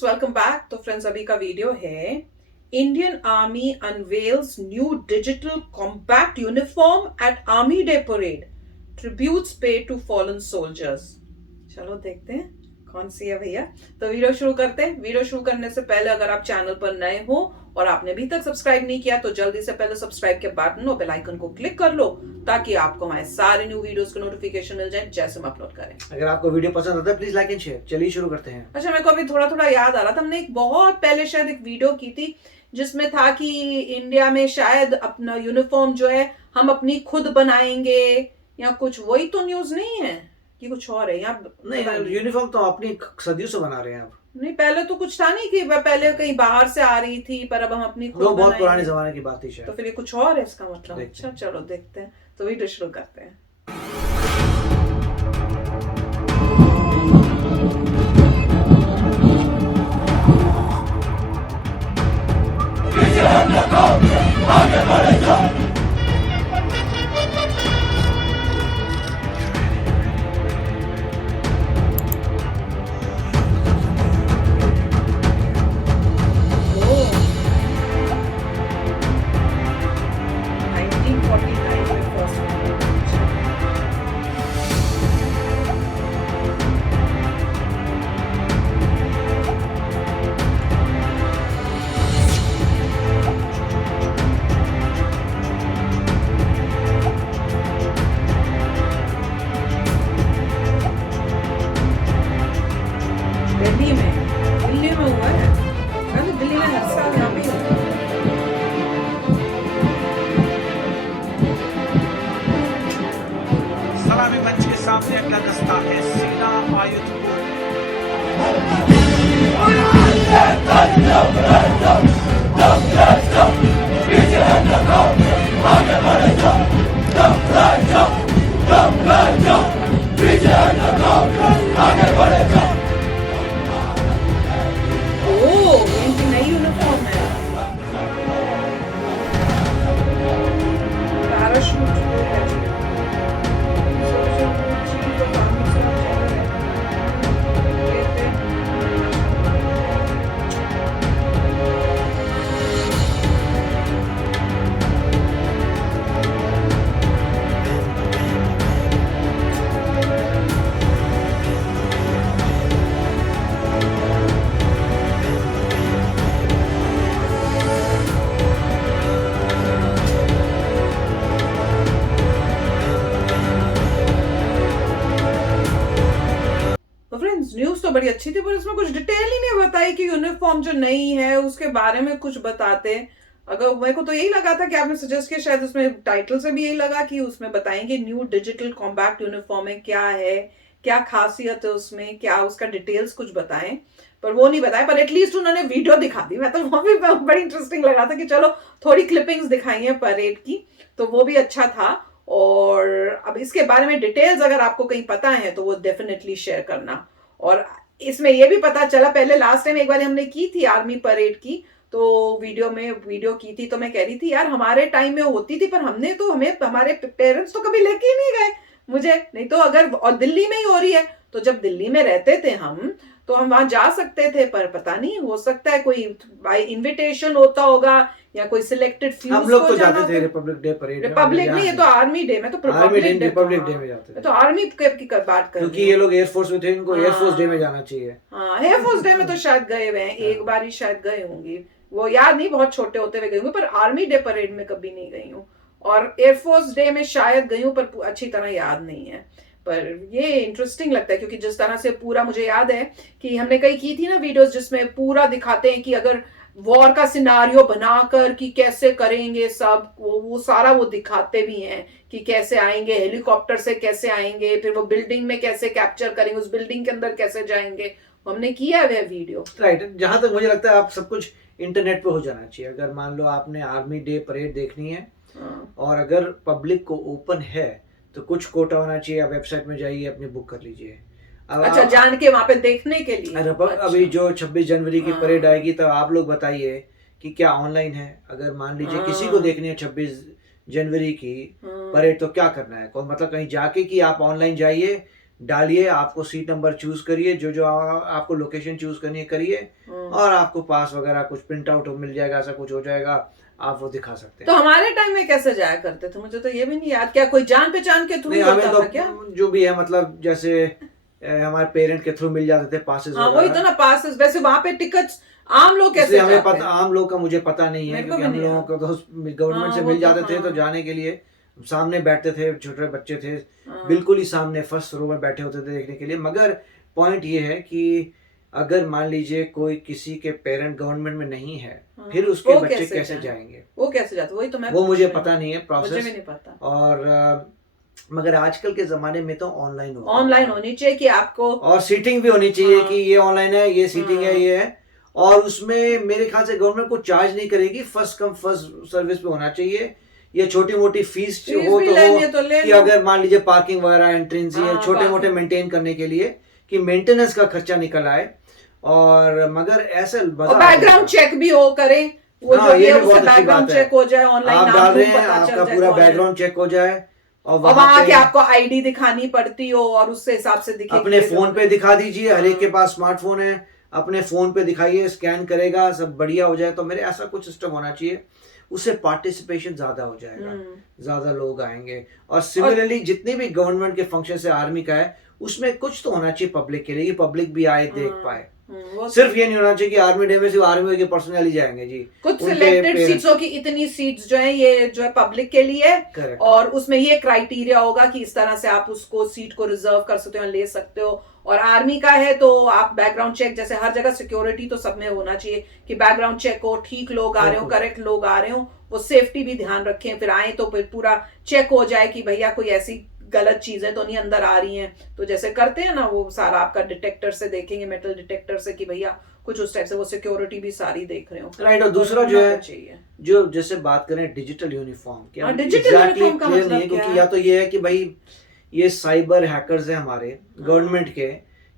Friends, welcome back. तो friends, अभी का वीडियो है Indian army unveils new digital combat uniform eight army day parade, tributes पे to fallen soldiers. चलो देखते हैं कौन सी है भैया। तो वीडियो शुरू करते हैं। वीडियो शुरू करने से पहले अगर आप चैनल पर नए हो और आपने अभी तक सब्सक्राइब नहीं किया तो जल्दी से पहले सब्सक्राइब के बटन और बेल आइकन को क्लिक कर लो ताकि आपको हमारे सारे न्यू वीडियोस के नोटिफिकेशन मिल जाए जैसे हम अपलोड करें। अगर आपको वीडियो पसंद आता है प्लीज लाइक एंड शेयर। चलिए शुरू करते हैं। अच्छा, मेरे को अभी थोड़ा थोड़ा याद आ रहा था, हमने एक बहुत पहले शायद एक वीडियो की थी जिसमें था कि इंडिया में शायद अपना यूनिफॉर्म जो है हम अपनी खुद बनाएंगे या कुछ। वही तो न्यूज नहीं है कि कुछ और है यहाँ? नहीं, यूनिफॉर्म तो अपनी सदियों से बना रहे हैं आप। नहीं, पहले तो कुछ था नहीं कि पहले कहीं बाहर से आ रही थी, पर अब हम अपनी खुद वो बहुत पुराने बनाएंगे। जमाने की बात थी तो शायद। फिर ये कुछ और है इसका मतलब। देखते अच्छा, हैं। चलो देखते हैं। तो वीडियो शुरू करते हैं। ओ, 1949 में फर्स्ट। दिल्ली में हुआ है। अरे दिल्ली में हर साल यहाँ पे ही होता है। सलामी मंच के सामने अगला दस्ता है सेना आयुध ओह, इनकी नई यूनिफॉर्म है। पैराशूट फ्रेंड्स, न्यूज तो बड़ी अच्छी थी पर इसमें कुछ डिटेल ही नहीं बताई कि यूनिफॉर्म जो नई है उसके बारे में कुछ बताते। अगर मेरे को तो यही लगा था कि आपने सजेस्ट किया, शायद उसमें टाइटल से भी यही लगा कि उसमें बताएंगे न्यू डिजिटल कॉम्बैट यूनिफॉर्म में क्या है, क्या खासियत है उसमें, क्या उसका डिटेल्स कुछ बताएं। पर वो नहीं बताया, पर एटलीस्ट उन्होंने वीडियो दिखा दी। मैं तो वो भी बड़ी इंटरेस्टिंग लगा था कि चलो थोड़ी क्लिपिंग्स दिखाई है परेड की, तो वो भी अच्छा था। और अब इसके बारे में डिटेल्स अगर आपको कहीं पता है तो वो डेफिनेटली शेयर करना। और इसमें ये भी पता चला, पहले लास्ट टाइम एक बार हमने की थी आर्मी परेड की, तो वीडियो की थी, तो मैं कह रही थी यार हमारे टाइम में होती थी पर हमें हमारे पेरेंट्स तो कभी लेके ही नहीं गए मुझे। नहीं तो अगर, और दिल्ली में ही हो रही है, तो जब दिल्ली में रहते थे हम तो हम वहां जा सकते थे, पर पता नहीं, हो सकता है कोई बाई इन्विटेशन होता होगा या कोई सिलेक्टेड फ्यूज हम लोग को तो जाना जाते थे होता। रिपब्लिक डे परेड में। रिपब्लिक नहीं, ये तो आर्मी डे में, तो army day, Republic day Republic day में जाते मैं थे तो आर्मी की बात कर क्योंकि रही ये हूँ। लोग एयरफोर्स में थे, इनको एयरफोर्स डे में जाना चाहिए। हाँ, एयरफोर्स डे में तो शायद गए हुए हैं, एक बार ही शायद गए होंगी, वो याद नहीं, बहुत छोटे होते हुए गई हूँ, पर आर्मी डे परेड में कभी नहीं गई हूँ। और एयरफोर्स डे में शायद गई हूँ पर अच्छी तरह याद नहीं है। पर ये इंटरेस्टिंग लगता है क्योंकि जिस तरह से पूरा मुझे याद है कि हमने कई की थी ना वीडियोस जिसमें पूरा दिखाते हैं कि अगर वॉर का सिनारियो बनाकर कि कैसे करेंगे सब, वो सारा वो दिखाते भी हैं कि कैसे आएंगे, हेलीकॉप्टर से कैसे आएंगे, फिर वो बिल्डिंग में कैसे कैप्चर करेंगे, उस बिल्डिंग के अंदर कैसे जाएंगे, हमने किया है वीडियो। राइट, जहां तक मुझे लगता है आप सब कुछ इंटरनेट पे हो जाना चाहिए। अगर मान लो आपने आर्मी डे परेड देखनी है और अगर पब्लिक को ओपन है तो कुछ कोटा होना चाहिए, आप वेबसाइट में जाइए, अपनी बुक कर लीजिए। अच्छा, जान के वहां पे देखने के लिए। अभी जो 26 जनवरी की परेड हाँ। आएगी, तब आप लोग बताइए कि क्या ऑनलाइन है। अगर मान लीजिए किसी को हाँ। देखनी है 26 जनवरी की परेड, तो क्या करना है? मतलब कहीं जाके कि आप ऑनलाइन जाइए डालिए, आपको सीट नंबर चूज करिए, जो जो आपको लोकेशन चूज करनी है करिए, और आपको पास वगैरह कुछ प्रिंट आउट मिल जाएगा, ऐसा कुछ हो जाएगा, आप वो दिखा सकते हैं। तो हमारे टाइम में कैसे जाया करते थे? मुझे तो ये भी नहीं याद, क्या कोई जान पहचान के थ्रू नहीं, होता हमें था तो क्या? जो भी है, मतलब जैसे हमारे पेरेंट के थ्रू मिल जाते थे पासेस हाँ वही तो ना, पासेस। वैसे वहां पे टिकट्स आम लोग कैसे इसलिए हमें जाते पता, हैं? आम लोग का मुझे पता नहीं है, मेरे को क्योंकि भी हम नहीं लोगों याद। को तो गवर्नमेंट हाँ से वो मिल तो जाते थे, तो हाँ। जाने के लिए सामने बैठते थे, छोटे बच्चे थे, हाँ। बिल्कुल ही सामने फर्स्ट रो में बैठे होते थे देखने के लिए। मगर पॉइंट ये है कि अगर मान लीजिए कोई किसी के पेरेंट गवर्नमेंट में नहीं है, हाँ, फिर उसके वो बच्चे कैसे कैसे जाएं? जाएंगे, वो कैसे जाते? वही तो मैं वो मुझे पूछ रही पता हूँ। नहीं है मुझे प्रोसेस। भी नहीं पता। और मगर आजकल के जमाने में तो ऑनलाइन हो गया ऑनलाइन है। होनी चाहिए कि आपको, और सीटिंग भी होनी चाहिए हाँ। कि ये ऑनलाइन है, ये सीटिंग है, हाँ। ये है। और उसमें मेरे ख्याल से गवर्नमेंट को चार्ज नहीं करेगी, फर्स्ट कम फर्स्ट सर्विस पे होना चाहिए। ये छोटी मोटी फीस फीस हो भी तो लेनी हो, है तो ले कि लो। अगर मान लीजिए पार्किंग वगैरह, एंट्रेंस, ये हाँ, छोटे मोटे parking। मेंटेन करने के लिए, कि मेंटेनेंस का खर्चा निकल आए। और मगर ऐसे और मजा बैकग्राउंड चेक भी हो करें, वो हाँ, जो भी ये है भी उससे बहुत अच्छी बैकग्राउंड बात है। चेक हो जाए, ऑनलाइन आप नाम डाल रहे खूब हैं, पता आपका चल जाए पूरा कौन है। बैकग्राउंड चेक हो जाए, और और वहां वहां के पे आपको आईडी दिखानी पड़ती हो और उससे हिसाब से दिखेगी। अपने फोन पे दिखा दीजिए, हर एक के हाँ। पास स्मार्टफोन है, अपने फोन पे दिखाइए, स्कैन करेगा, सब बढ़िया हो जाए। तो मेरे ऐसा कुछ सिस्टम होना चाहिए, उससे पार्टिसिपेशन ज्यादा हो जाएगा, ज्यादा लोग आएंगे। और सिमिलरली जितने भी गवर्नमेंट के फंक्शन से आर्मी का है, उसमें कुछ तो होना चाहिए पब्लिक के लिए, कि पब्लिक भी आए, देख पाए। सिर्फ ये नहीं होना चाहिए कि आर्मी डे में सिर्फ आर्मी के पर्सनल ही जाएंगे जी, कुछ उनके सिलेक्टेड parents- सीट्स हो कि इतनी सीट्स जो है ये जो है पब्लिक के लिए, Correct। और उसमें ये क्राइटेरिया होगा कि इस तरह से आप उसको सीट को रिजर्व कर सकते हो, ले सकते हो। और आर्मी का है तो आप बैकग्राउंड चेक, जैसे हर जगह सिक्योरिटी तो सब में होना चाहिए कि बैकग्राउंड चेक हो, ठीक लोग आ रहे हो, बिल्कुल। करेक्ट लोग आ रहे हो, वो सेफ्टी भी ध्यान रखें। फिर आए तो फिर पूरा चेक हो जाए कि भैया कोई ऐसी गलत चीजें तो नहीं अंदर आ रही हैं। तो जैसे करते हैं ना, वो सारा आपका डिटेक्टर से देखेंगे, मेटल डिटेक्टर से, कि भैया कुछ उस टाइप से, वो सिक्योरिटी भी सारी देख रहे हो। राइट। और दूसरा जो है, चाहिए जो जैसे बात करें डिजिटल यूनिफॉर्म की, हाँ, डिजिटल यूनिफॉर्म का क्लियर मतलब नहीं है, क्या क्योंकि है? या तो ये है कि भाई ये साइबर हैकर्स हैं हमारे गवर्नमेंट के,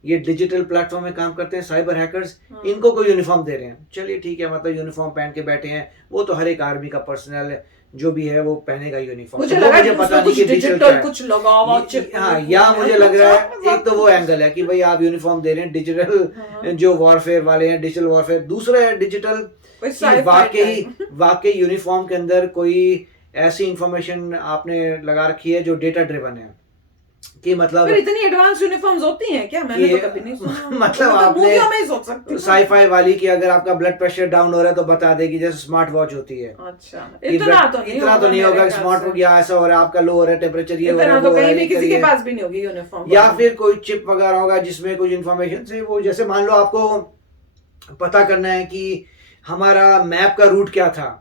ये डिजिटल प्लेटफॉर्म में काम करते हैं, साइबर हैकर्स, इनको कोई यूनिफॉर्म दे रहे हैं, चलिए ठीक है, मतलब यूनिफॉर्म पहन के बैठे हैं, वो तो हर एक आर्मी का पर्सनल जो भी है वो पहनेगा यूनिफॉर्म। मुझे तो लगा मुझे कि पता उसमें नहीं कि कुछ डिजिटल डिजिटल कुछ लगाओ और हाँ, या मुझे लग रहा है एक तो वो एंगल है कि भाई आप यूनिफॉर्म दे रहे हैं, डिजिटल जो वॉरफेयर वाले हैं, डिजिटल वॉरफेयर। दूसरा है डिजिटल, वाकई यूनिफॉर्म के अंदर कोई ऐसी इंफॉर्मेशन आपने लगा रखी है जो डेटा ड्रिवन है, कि मतलब फिर इतनी एडवांस यूनिफॉर्म्स होती हैं क्या? मैंने तो कभी नहीं सुना। मतलब मैं तो आपने मूवियों में ही सोच सकती हूँ। साईफाई वाली की अगर आपका ब्लड प्रेशर डाउन हो रहा है तो बता देगी, जैसे स्मार्ट वॉच होती है। अच्छा, कि इतना तो नहीं होगा मेरे स्मार्ट ख्याल वॉच, या ऐसा हो रहा है आपका लो हो रहा है टेम्परेचर, ये हो रहा इतना है, तो वो हो रहा कहीं है, भी ये किसी के करिए। पास भी नहीं होगी यूनिफॉर्म। या फिर कोई चिप वगैरह होगा जिसमें कुछ इन्फॉर्मेशन से, वो जैसे मान लो आपको पता करना है कि हमारा मैप का रूट क्या था,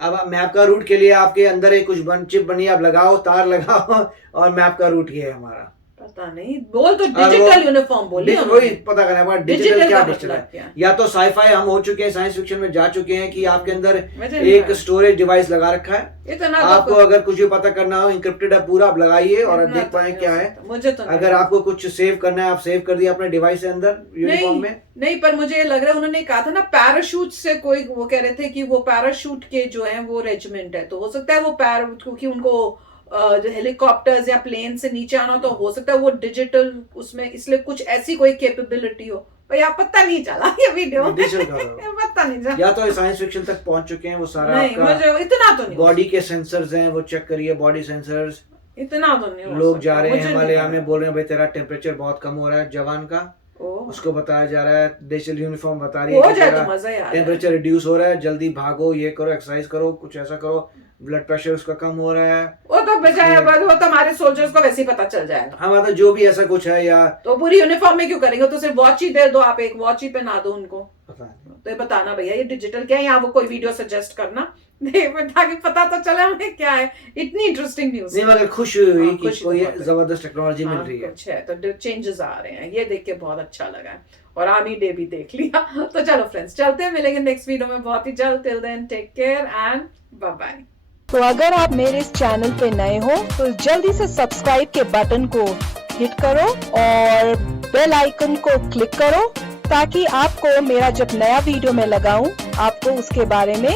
अब मैप का रूट के लिए आपके अंदर एक कुछ चिप बनी, आप लगाओ, तार लगाओ, और मैप का रूट ये है हमारा। पता नहीं, बोल तो डिजिटल यूनिफॉर्म बोली, वही पता करना है डिजिटल क्या, डिजिटल मतलब है। या तो साईफाई हम हो चुके हैं, साइंस फिक्शन में जा चुके हैं कि आपके अंदर मुझे एक स्टोरेज डिवाइस लगा रखा है, इतना आपको अगर कुछ भी पता करना हो, इंक्रिप्टेड है पूरा, आप लगाइए और इतना देख तो पाए नहीं क्या हो है। सकता। मुझे तो अगर आपको कुछ सेव करना है, आप सेव कर दिया अपने डिवाइस के अंदर यूनिफॉर्म में। नहीं, पर मुझे लग रहा है उन्होंने कहा था ना पैराशूट से, कोई वो कह रहे थे कि वो पैराशूट के जो है वो रेजिमेंट है, तो हो सकता है वो क्योंकि उनको हेलीकॉप्टर्स या प्लेन से नीचे आना, तो हो सकता है वो डिजिटल उसमें, इसलिए कुछ ऐसी कोई कैपेबिलिटी हो। भैया पता नहीं चला ये वीडियो में, पता नहीं चला। या तो साइंस फिक्शन तक पहुंच चुके हैं, वो सारा नहीं, मुझे इतना तो नहीं, बॉडी के सेंसर्स हैं, वो चेक करिए बॉडी सेंसर्स। इतना तो नहीं। लोग जा रहे हैं हिमालय में, बोल रहे हैं भाई तेरा टेम्परेचर बहुत कम हो रहा है, जवान का, उसको बताया जा रहा है, डिजिटल यूनिफॉर्म बता रही है टेम्परेचर रिड्यूस हो रहा है, जल्दी भागो, ये करो, एक्सरसाइज करो, कुछ ऐसा करो, ब्लड प्रेशर उसका कम हो रहा है। वो तो बजाय वो तो हमारे सोल्जर्स को वैसे ही पता चल जाएगा। हाँ, मतलब जो भी ऐसा कुछ है, या तो पूरी यूनिफॉर्म में क्यों करेंगे, तो सिर्फ वॉच ही दे दो, आप एक वॉच ही पहना दो उनको। पता नहीं, तो ये बताना भैया ये डिजिटल क्या है, या वो कोई वीडियो सजेस्ट करना ताकि पता तो चले हमें क्या है। इतनी इंटरेस्टिंग न्यूज नहीं, मगर खुश हुई कि कोई जबरदस्त टेक्नोलॉजी मिल रही है, कुछ है तो चेंजेस आ रहे हैं, ये देख के बहुत अच्छा लगा है। और आर्मी डे भी देख लिया। तो चलो फ्रेंड्स, चलते हैं, मिलेंगे नेक्स्ट वीडियो में बहुत ही जल्द। Till then take care and bye bye. तो अगर आप मेरे इस चैनल पे नए हो तो जल्दी से सब्सक्राइब के बटन को हिट करो और बेल आइकन को क्लिक करो, ताकि आपको मेरा जब नया वीडियो मैं लगाऊं आपको उसके बारे में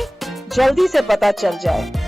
जल्दी से पता चल जाए।